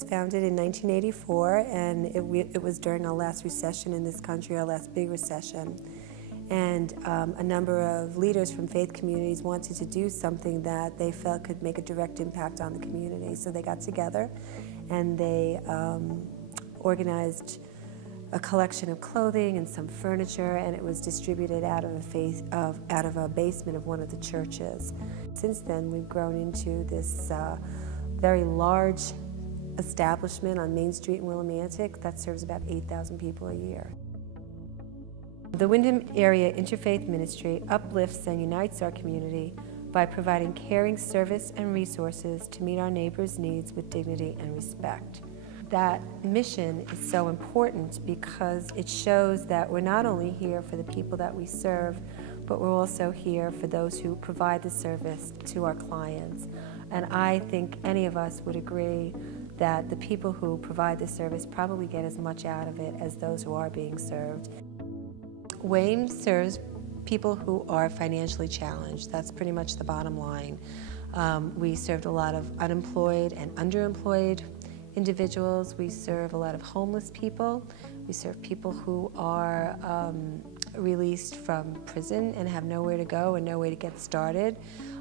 was founded in 1984, and it was during our last recession in this country, our last big recession. And a number of leaders from faith communities wanted to do something that they felt could make a direct impact on the community. So they got together and they organized a collection of clothing and some furniture, and it was distributed out of a basement of one of the churches. Since then, we've grown into this very large establishment on Main Street in Willimantic that serves about 8,000 people a year. The Windham Area Interfaith Ministry uplifts and unites our community by providing caring service and resources to meet our neighbors' needs with dignity and respect. That mission is so important because it shows that we're not only here for the people that we serve, but we're also here for those who provide the service to our clients. And I think any of us would agree that the people who provide the service probably get as much out of it as those who are being served. Waim serves people who are financially challenged. That's pretty much the bottom line. We served a lot of unemployed and underemployed individuals. We serve a lot of homeless people. We serve people who are released from prison and have nowhere to go and nowhere to get started.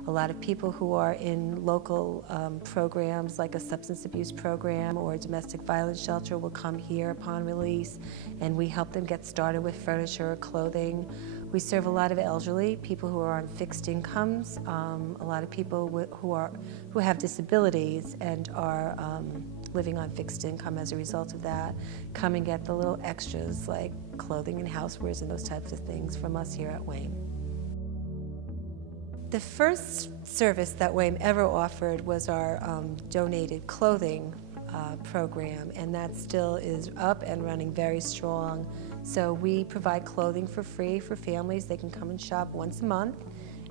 A lot of people who are in local programs like a substance abuse program or a domestic violence shelter will come here upon release, and we help them get started with furniture or clothing. We serve a lot of elderly, people who are on fixed incomes, a lot of people who have disabilities and are living on fixed income as a result of that, come and get the little extras like clothing and housewares and those types of things from us here at Waim. The first service that Waim ever offered was our donated clothing program, and that still is up and running very strong. So we provide clothing for free for families. They can come and shop once a month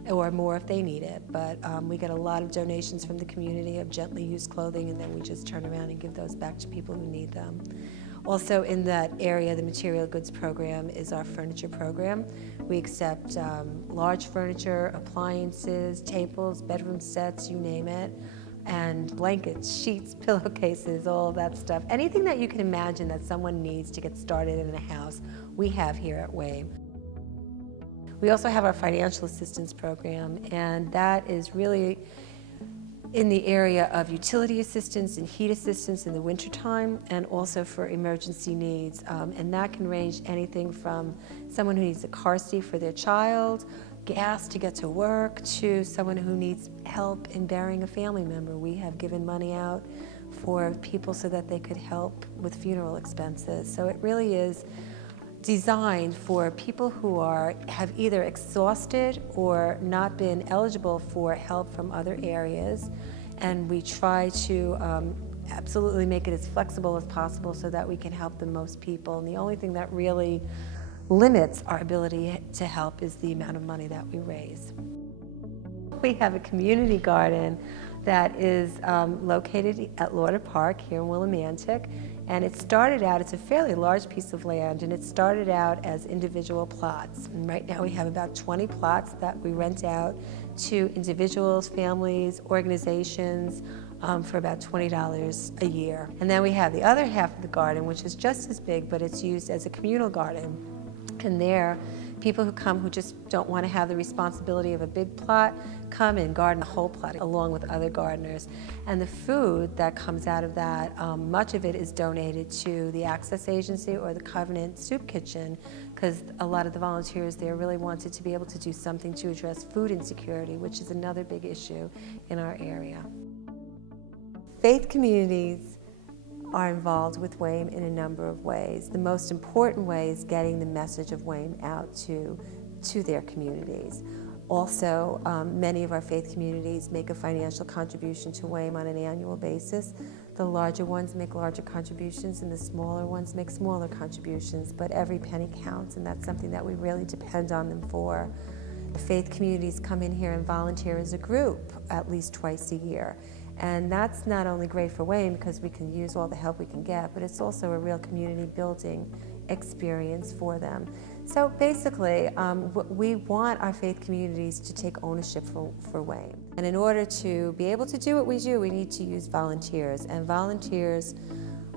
or more if they need it. But we get a lot of donations from the community of gently used clothing, and then we just turn around and give those back to people who need them. Also in that area, the material goods program is our furniture program. We accept large furniture, appliances, tables, bedroom sets, you name it, and blankets, sheets, pillowcases, all that stuff. Anything that you can imagine that someone needs to get started in a house, we have here at Waim. We also have our financial assistance program, and that is really in the area of utility assistance and heat assistance in the wintertime, and also for emergency needs. And that can range anything from someone who needs a car seat for their child, gas to get to work, to someone who needs help in burying a family member. We have given money out for people so that they could help with funeral expenses. So it really is designed for people who have either exhausted or not been eligible for help from other areas, and we try to absolutely make it as flexible as possible so that we can help the most people. And the only thing that really limits our ability to help is the amount of money that we raise. We have a community garden that is located at Lauder Park here in Willimantic, and it started out, it's a fairly large piece of land, and it started out as individual plots. And right now we have about 20 plots that we rent out to individuals, families, organizations for about $20 a year. And then we have the other half of the garden, which is just as big, but it's used as a communal garden. And there, people who come who just don't want to have the responsibility of a big plot come and garden the whole plot along with other gardeners. And the food that comes out of that, much of it is donated to the Access Agency or the Covenant Soup Kitchen, because a lot of the volunteers there really wanted to be able to do something to address food insecurity, which is another big issue in our area. Faith communities are involved with Waim in a number of ways. The most important way is getting the message of Waim out to their communities. Also, many of our faith communities make a financial contribution to Waim on an annual basis. The larger ones make larger contributions and the smaller ones make smaller contributions, but every penny counts, and that's something that we really depend on them for. The faith communities come in here and volunteer as a group at least twice a year. And that's not only great for Waim because we can use all the help we can get, but it's also a real community building experience for them. So basically, we want our faith communities to take ownership for Waim. And in order to be able to do what we do, we need to use volunteers. And volunteers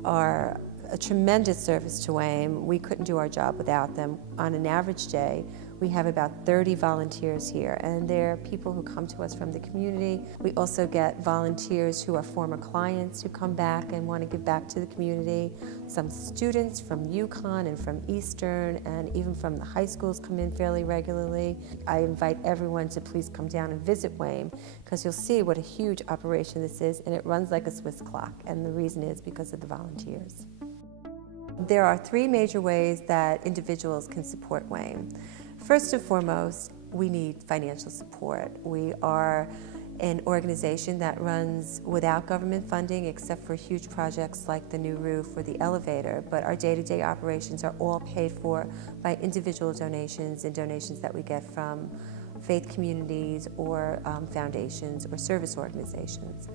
are a tremendous service to Waim. We couldn't do our job without them. On an average day, we have about 30 volunteers here, and they're people who come to us from the community. We also get volunteers who are former clients who come back and want to give back to the community. Some students from UConn and from Eastern and even from the high schools come in fairly regularly. I invite everyone to please come down and visit Waim, because you'll see what a huge operation this is, and it runs like a Swiss clock, and the reason is because of the volunteers. There are three major ways that individuals can support Waim. First and foremost, we need financial support. We are an organization that runs without government funding except for huge projects like the new roof or the elevator, but our day-to-day operations are all paid for by individual donations and donations that we get from faith communities or foundations or service organizations.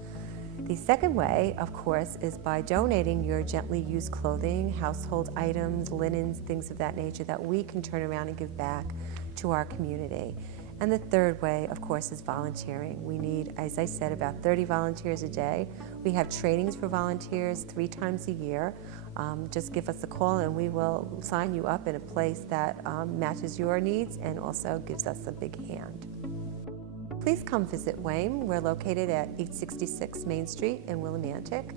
The second way, of course, is by donating your gently used clothing, household items, linens, things of that nature that we can turn around and give back to our community. And the third way, of course, is volunteering. We need, as I said, about 30 volunteers a day. We have trainings for volunteers 3 times a year. Just give us a call and we will sign you up in a place that matches your needs and also gives us a big hand. Please come visit Waim. We're located at 866 Main Street in Willimantic.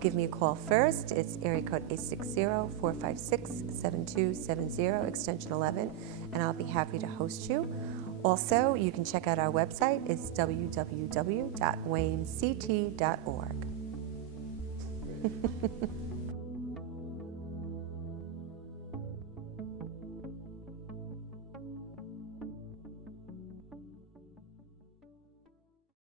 Give me a call first. It's area code 860-456-7270, extension 11, and I'll be happy to host you. Also, you can check out our website. It's www.waimct.org.